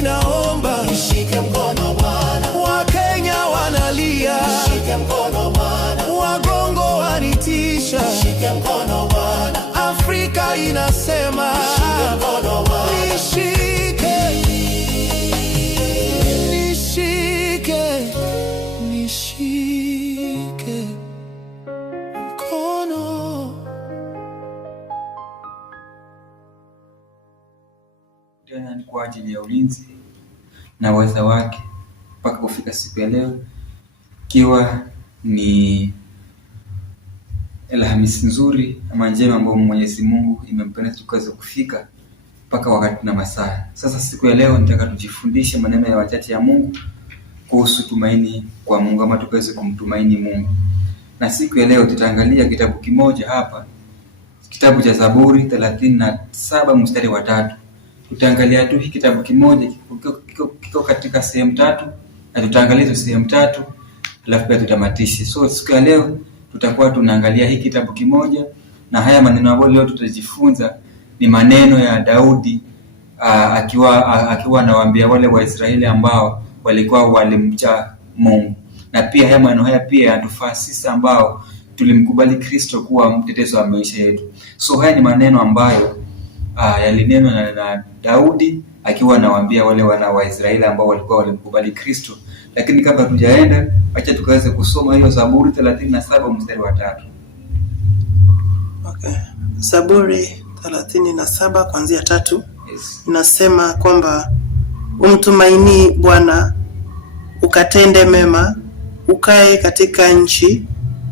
inaomba, nishike mkono Bwana. Wakenya wanalia, nishike mkono Bwana. Wagongo wanitisha, nishike mkono Bwana. Afrika inasema, nishike mkono Bwana. Nishike, nishike, nishike mkono. Tena ni kwa ajili ya ulinzi na uweza wake mpaka kufika siku ya leo, ikiwa ni Alhamisi nzuri ama njema ambayo Mwenyezi Mungu imempenda tukaweze kufika mpaka wakati na masaa. Sasa siku ya leo nataka tujifundishe maneno ya wachache ya Mungu kuhusu tumaini kwa Mungu, ama tukaweze kumtumaini Mungu. Na siku ya leo tutaangalia kitabu kimoja hapa, kitabu cha Zaburi 37 mstari wa 3. Tutaangalia tu hiki kitabu kimoja, kiko katika sehemu 3, na tutaangalia hizo sehemu 3 alafu pia tutamatishe. So siku ya leo tutakuwa tunaangalia hiki kitabu kimoja, na haya maneno ambayo leo tutajifunza ni maneno ya Daudi akiwa anawaambia wale Waisraeli ambao walikuwa walimcha Mungu. Na pia haya maneno haya pia yanatufaa sisi ambao tulimkubali Kristo kuwa mtetezi wa maisha yetu. So haya ni maneno ambayo yalinenwa na Daudi akiwa anawaambia wale wana wa Israeli ambao walikuwa walimkubali Kristo. Lakini kabla tujaenda, acha tukaweze kusoma hiyo Zaburi 37 mstari wa 3. Okay. Zaburi 37 kuanzia 3. Yes. Inasema kwamba umtumaini Bwana, ukatende mema, ukae katika nchi,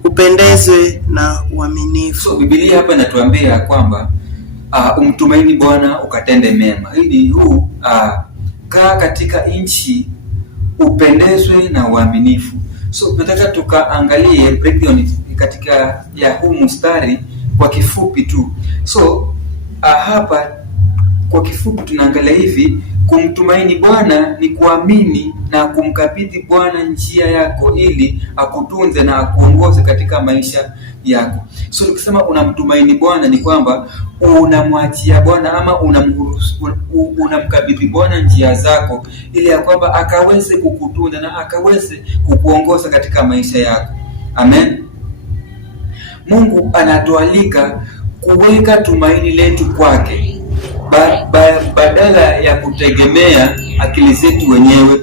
upendezwe na uaminifu. So Biblia hapa inatuambia kwamba umtumaini Bwana ukatende mema. Hii kaa katika nchi, upendezwe na uaminifu. So nataka tukaangalie breakdown katika ya huu mstari kwa kifupi tu. So hapa kwa kifupi tunaangalia hivi: kumtumaini Bwana ni kuamini na kumkabidhi Bwana njia yako ili akutunze na akuongoze katika maisha yako. So tukisema unamtumaini Bwana ni kwamba unamwachia Bwana ama unamkabidhi Bwana njia zako ili ya kwamba akaweze kukutunza na akaweze kukuongoza katika maisha yako. Amen. Mungu anatualika kuweka tumaini letu kwake. Badala ya kutegemea akili zetu wenyewe,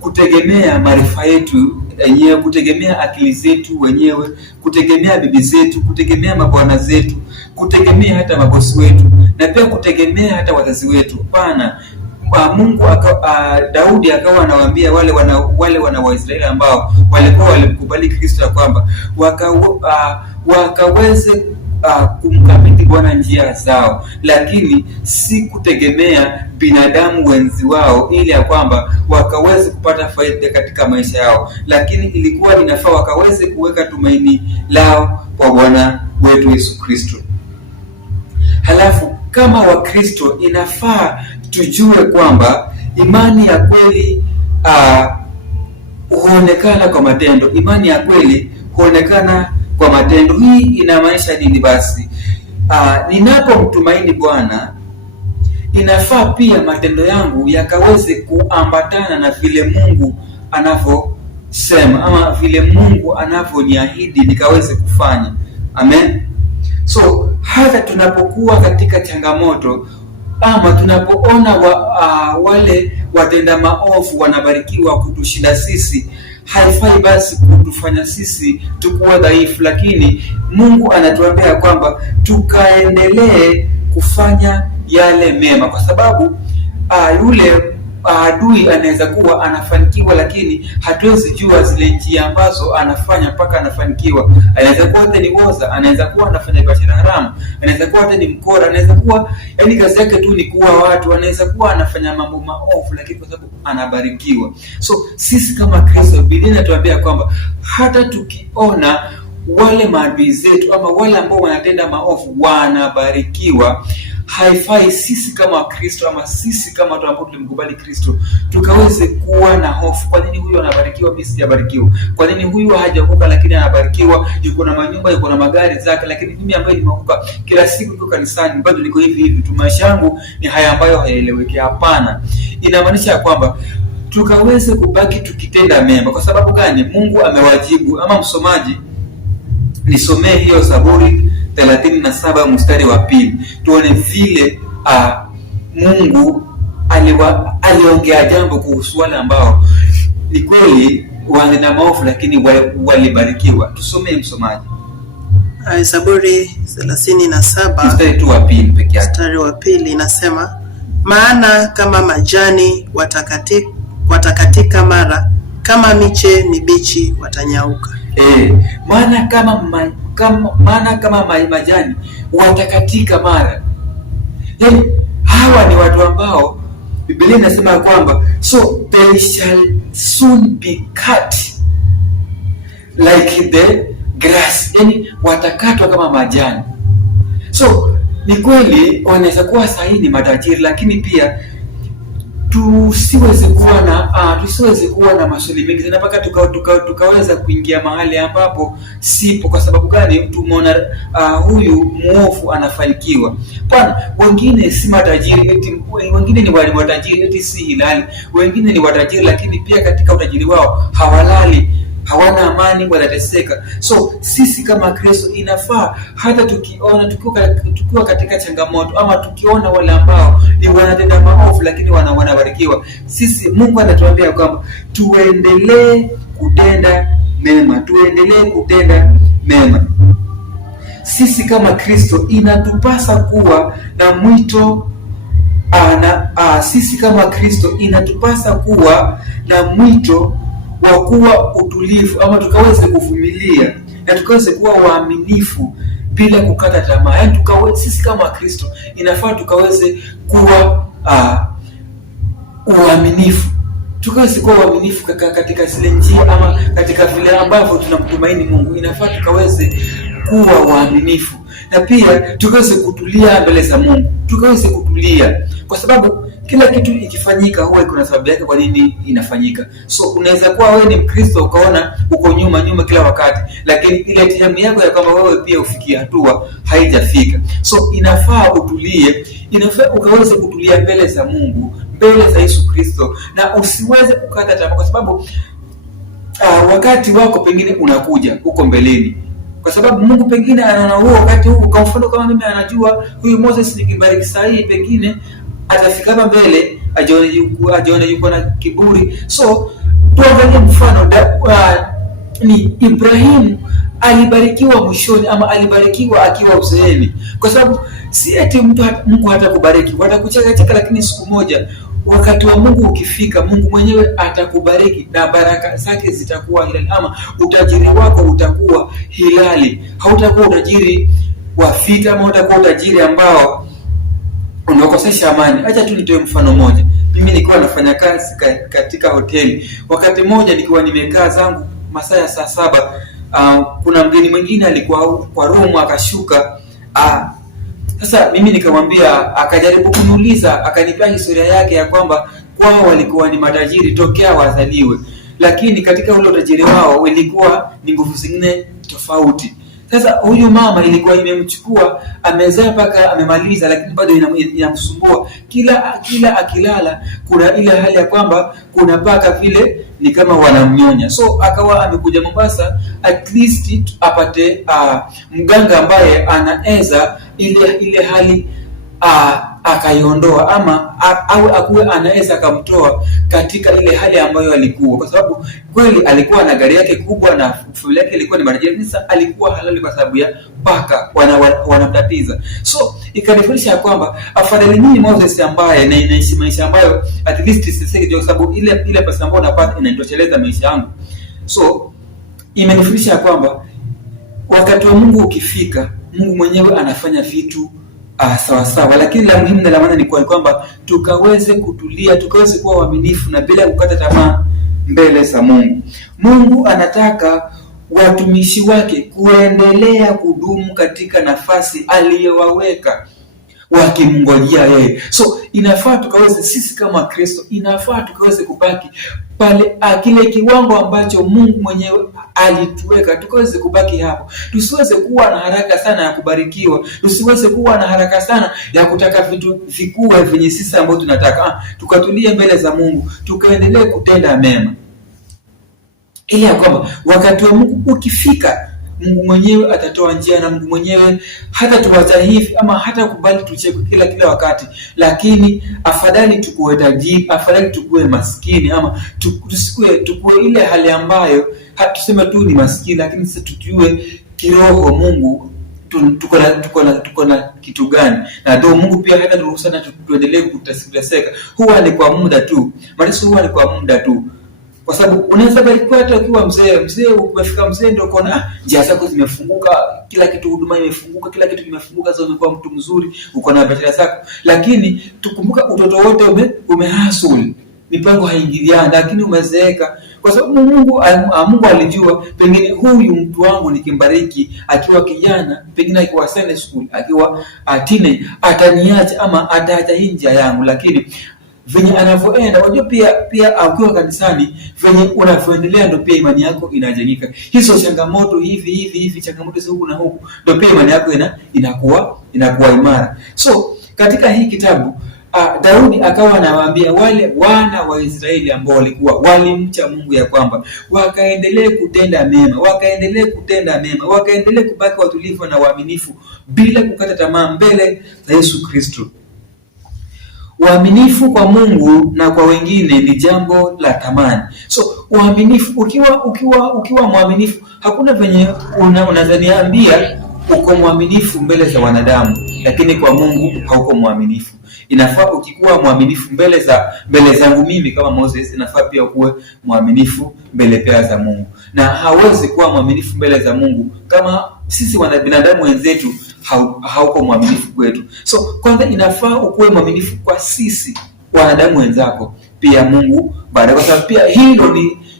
kutegemea maarifa yetu wenyewe, kutegemea akili zetu wenyewe, kutegemea bibi zetu, kutegemea mabwana zetu, kutegemea hata mabosi wetu, na pia kutegemea hata wazazi wetu. Hapana. Mungu Daudi akawa anawaambia wale wana wa Israeli ambao walikuwa walimkubali Kristo ya kwamba wakaweze kumkabidhi Bwana njia zao, lakini si kutegemea binadamu wenzi wao ili ya kwamba wakaweze kupata faida katika maisha yao, lakini ilikuwa inafaa wakaweze kuweka tumaini lao kwa Bwana wetu Yesu Kristo. Halafu kama Wakristo inafaa tujue kwamba imani ya kweli huonekana kwa matendo. Imani ya kweli huonekana kwa matendo. Hii inamaanisha nini basi? Ninapomtumaini Bwana, inafaa pia matendo yangu yakaweze kuambatana na vile Mungu anavyosema ama vile Mungu anavyoniahidi nikaweze kufanya. Amen. So hata tunapokuwa katika changamoto ama tunapoona wale watenda maovu wanabarikiwa kutushinda sisi, haifai basi kutufanya sisi tukuwa dhaifu, lakini Mungu anatuambia kwamba tukaendelee kufanya yale mema, kwa sababu yule adui anaweza kuwa anafanikiwa, lakini hatuwezi jua zile njia ambazo anafanya mpaka anafanikiwa. Anaweza kuwa hata ni woza, anaweza kuwa anafanya biashara haramu, anaweza kuwa hata ni mkora, anaweza kuwa yani kazi yake tu ni kuua watu, anaweza kuwa anafanya mambo maovu, lakini kwa sababu anabarikiwa. So sisi kama Kristo, Biblia inatuambia kwamba hata tukiona wale maadui zetu ama wale ambao wanatenda maovu wanabarikiwa, haifai sisi kama Wakristo ama sisi kama watu ambao tulimkubali Kristo tukaweze kuwa na hofu. Kwa nini huyu anabarikiwa mimi sijabarikiwa? Kwa nini huyu hajaokoka lakini anabarikiwa, yuko na manyumba, yuko na magari zake, lakini mimi ambaye nimeokoka kila siku niko kanisani bado niko hivi tu, maisha yangu ni haya ambayo hayaeleweki? Hapana. Inamaanisha kwamba tukaweze kubaki tukitenda mema. Kwa sababu gani? Mungu amewajibu. Ama msomaji, nisomee hiyo Zaburi 37 mstari wa 2, tuone vile Mungu aliongea jambo kuhusu wale ambao ni kweli wana maovu lakini walibarikiwa. Tusomee msomaji. Zaburi 37 mstari wa 2 pekee yake. Mstari wa 2 inasema, maana kama majani watakatika mara, kama miche mibichi watanyauka. Maana kama majani watakatika mara. Hawa ni watu ambao Biblia inasema kwamba so they shall soon be cut like the grass. Watakatwa kama majani. So ni kweli wanaweza kuwa sahihi ni matajiri, lakini pia tusiweze kuwa na maswali mengi sana mpaka tukaweza kuingia mahali ambapo sipo. Kwa sababu gani? Tumeona huyu muovu anafanikiwa. Bwana, wengine si matajiri eti, wengine ni wale matajiri eti si hilali, wengine ni watajiri lakini pia katika utajiri wao hawalali, hawana amani, wanateseka. So sisi kama Kristo inafaa hata tukiwa katika changamoto ama tukiona wale ambao ni wanatenda maovu lakini wanabarikiwa, sisi Mungu anatuambia kwamba tuendelee kutenda mema. Sisi kama Kristo inatupasa kuwa na mwito wa kuwa utulivu, ama tukaweze kuvumilia na tukaweze kuwa waaminifu bila kukata tamaa. Sisi kama Kristo inafaa tukaweze kuwa uaminifu. Tukaweze kuwa uaminifu katika zile njia ama katika vile ambavyo tunamtumaini Mungu. Inafaa tukaweze kuwa waaminifu na pia tukaweze kutulia mbele za Mungu. Tukaweze kutulia kwa sababu kila kitu ikifanyika huwa iko na sababu yake kwa nini inafanyika. So unaweza kuwa wewe ni Mkristo ukaona uko nyuma kila wakati, lakini ile time yako ya kama wewe pia ufikie hatua haijafika. So inafaa utulie, inafaa ukaweze kutulia mbele za Mungu, mbele za Yesu Kristo, na usiweze kukata tamaa kwa sababu wakati wako pengine unakuja huko mbeleni. Kwa sababu Mungu pengine anaona huo wakati huu. Kwa mfano kama mimi anajua huyu Moses nikibariki sahihi pengine atafika mbele ajione yuko na kiburi. So tuangalie mfano ni Ibrahimu alibarikiwa mwishoni ama alibarikiwa akiwa uzeeni. Kwa sababu si eti Mungu hatakubariki, watakucheka lakini siku moja wakati wa Mungu ukifika, Mungu mwenyewe atakubariki na baraka zake zitakuwa hilali, ama utajiri wako utakuwa hilali. Hautakuwa utajiri wa vita ama utakuwa utajiri ambao unakosesha amani. Acha tu nitoe mfano moja. Mimi nilikuwa nafanya kazi katika hoteli. Wakati mmoja nikiwa nimekaa zangu masaa ya saa 7, kuna mgeni mwingine alikuwa kwa room akashuka. Sasa mimi nikamwambia, akajaribu kuniuliza, akanipea historia yake ya kwamba kwao walikuwa ni matajiri tokea wazaliwe, lakini katika ule utajiri wao ilikuwa ni nguvu zingine tofauti. Sasa huyu mama ilikuwa imemchukua, amezaa mpaka amemaliza, lakini bado inamsumbua. Kila akilala kuna ile hali ya kwamba kuna paka vile ni kama wanamnyonya. So akawa amekuja Mombasa at least apate mganga ambaye anaweza ile hali akaiondoa, ama au akuwe anaweza akamtoa katika ile hali ambayo alikuwa, kwa sababu kweli alikuwa na gari yake kubwa na familia yake ilikuwa ni matajiri. Sasa alikuwa halali kwa sababu ya paka wanamtatiza. So ikanifundisha kwamba afadhali mimi Moses ambaye naishi maisha ambayo at least sisi kwa sababu ile pesa ambayo napata inanitosheleza maisha yangu. So imenifundisha kwamba wakati wa Mungu ukifika, Mungu mwenyewe anafanya vitu sawa, lakini la muhimu na la maana ni kwamba tukaweze kutulia, tukaweze kuwa waaminifu na bila kukata tamaa mbele za Mungu. Mungu anataka watumishi wake kuendelea kudumu katika nafasi aliyowaweka. wakimngojea yeye. So inafaa tukaweze, sisi kama Kristo, inafaa tukaweze kubaki pale kile kiwango ambacho Mungu mwenyewe alituweka, tukaweze kubaki hapo. Tusiweze kuwa na haraka sana ya kubarikiwa, tusiweze kuwa na haraka sana ya kutaka vitu vikubwa vyenye sisi ambao tunataka. Tukatulie mbele za Mungu, tukaendelee kutenda mema, ili ya kwamba wakati wa Mungu ukifika, Mungu mwenyewe atatoa njia, na Mungu mwenyewe hata tuwacha hivi ama hata kubali tucheke kila wakati, lakini afadhali tukue tajiri, afadhali tukue maskini, ama tukue ile hali ambayo hatuseme tu ni maskini, lakini sasa tujue kiroho Mungu tuko na kitu gani, na ndio Mungu pia hata ruhusa na tuendelee kutaseka. Huwa ni kwa muda tu, maana huwa ni kwa muda tu. Kwa sababu unaweza barikiwa hata ukiwa mzee umefika mzee ndio unaona njia zako zimefunguka, kila kitu, huduma imefunguka, kila kitu kimefunguka, sasa umekuwa mtu mzuri, uko na biashara zako. Lakini tukumbuka utoto wote umehustle, mipango haingiliani, lakini umezeeka. Kwa sababu Mungu alijua pengine huyu mtu wangu nikimbariki akiwa kijana, pengine akiwa Sunday school, akiwa teenager, ataniacha ama ataacha hii njia yangu. Lakini venye anavyoenda, unajua pia ukiwa kanisani, venye unavyoendelea ndio pia imani yako inajengeka. Hizo changamoto hivi changamoto huku na huku, ndio pia imani yako inakuwa imara. So katika hii kitabu Daudi akawa anawaambia wale wana wa Israeli ambao walikuwa walimcha Mungu ya kwamba wakaendelee kutenda mema, wakaendelee kubaki watulivu na waaminifu bila kukata tamaa mbele za Yesu Kristo. Uaminifu kwa Mungu na kwa wengine ni jambo la thamani. So uaminifu, ukiwa mwaminifu, hakuna venye unazaniambia uko mwaminifu mbele za wanadamu, lakini kwa Mungu hauko mwaminifu. Inafaa ukikuwa mwaminifu mbele zangu mimi kama Moses, inafaa pia uwe mwaminifu mbele pia za Mungu. Na hawezi kuwa mwaminifu mbele za Mungu kama sisi wanadamu wenzetu hauko mwaminifu kwetu. So kwanza inafaa ukuwe mwaminifu kwa sisi wanadamu wenzako, pia Mungu baada, kwa sababu pia hilo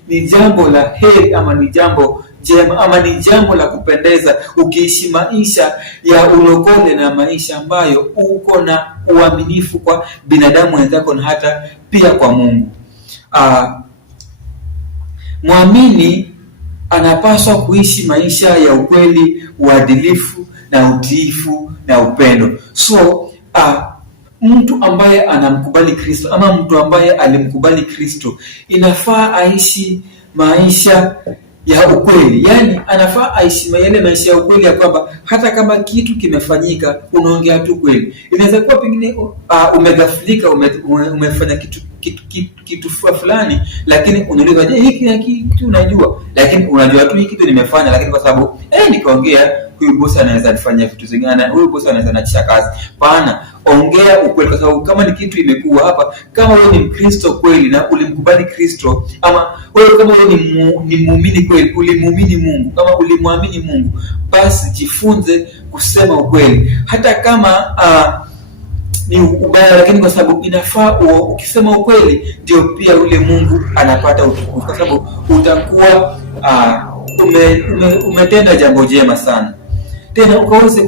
ni jambo la heri, ama ni jambo jema, ama ni jambo la kupendeza ukiishi maisha ya ulokole na maisha ambayo uko na uaminifu kwa binadamu wenzako na hata pia kwa Mungu. Muamini anapaswa kuishi maisha ya ukweli, uadilifu na utiifu na upendo. So mtu ambaye anamkubali Kristo, ama mtu ambaye alimkubali Kristo, inafaa aishi maisha ya ukweli. Yani anafaa aishi yale maisha ya ukweli ya kwamba hata kama kitu kimefanyika, unaongea tu kweli. Inaweza kuwa pengine umegafilika, umefanya kitu fulani, lakini unauliza, je, hiki kitu unajua? Lakini unajua tu hiki kitu nimefanya, lakini kwa sababu nikaongea, huyu bosi anaweza nifanyia vitu zingine, huyu bosi anaweza nachisha kazi. Pana, ongea ukweli, kwa sababu kama ni kitu imekuwa hapa, kama wewe ni Mkristo kweli na ulimkubali Kristo, ama wewe kama wewe ni muumini kweli, ulimuamini Mungu, kama ulimwamini Mungu, basi jifunze kusema ukweli, hata kama ni ubaya, lakini kwa sababu inafaa ukisema ukweli ndio pia ule Mungu anapata utukufu, kwa sababu utakuwa umetenda jambo jema sana. Tena tukaweze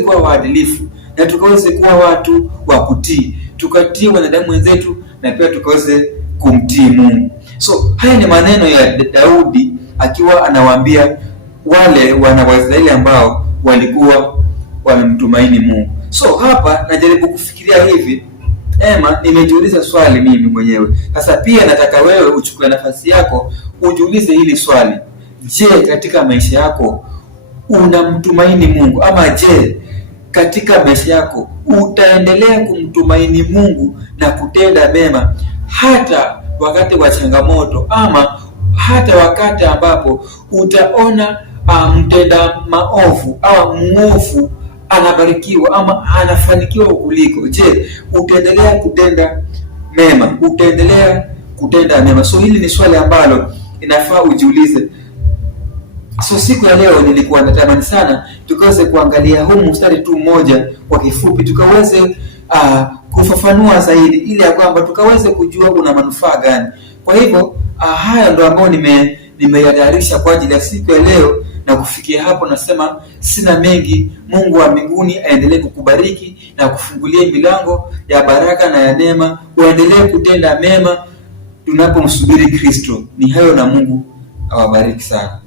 kuwa waadilifu, na tukaweze kuwa watu wa kutii, tukatii wanadamu wenzetu, na pia tukaweze kumtii Mungu. So haya ni maneno ya Daudi akiwa anawaambia wale wana wa Israeli ambao walikuwa wamemtumaini Mungu. So hapa najaribu kufikiria hivi, nimejiuliza swali mimi mwenyewe. Sasa pia nataka wewe uchukue nafasi yako ujiulize hili swali. Je, katika maisha yako unamtumaini Mungu? Ama je, katika maisha yako utaendelea kumtumaini Mungu na kutenda mema hata wakati wa changamoto, ama hata wakati ambapo utaona mtenda maovu au muovu anabarikiwa ama anafanikiwa kuliko? Je, utaendelea kutenda mema? So hili ni swali ambalo inafaa ujiulize. So siku ya leo nilikuwa natamani sana tukaweze kuangalia huu mstari tu mmoja kwa kifupi, tukaweze kufafanua zaidi, ili ya kwamba tukaweze kujua una manufaa gani. Kwa hivyo haya ndio ambayo nimeyatayarisha kwa ajili ya siku ya leo, na kufikia hapo nasema sina mengi. Mungu wa mbinguni aendelee kukubariki na kufungulia milango ya baraka na ya neema, uendelee kutenda mema tunapomsubiri Kristo. Ni hayo, na Mungu awabariki sana.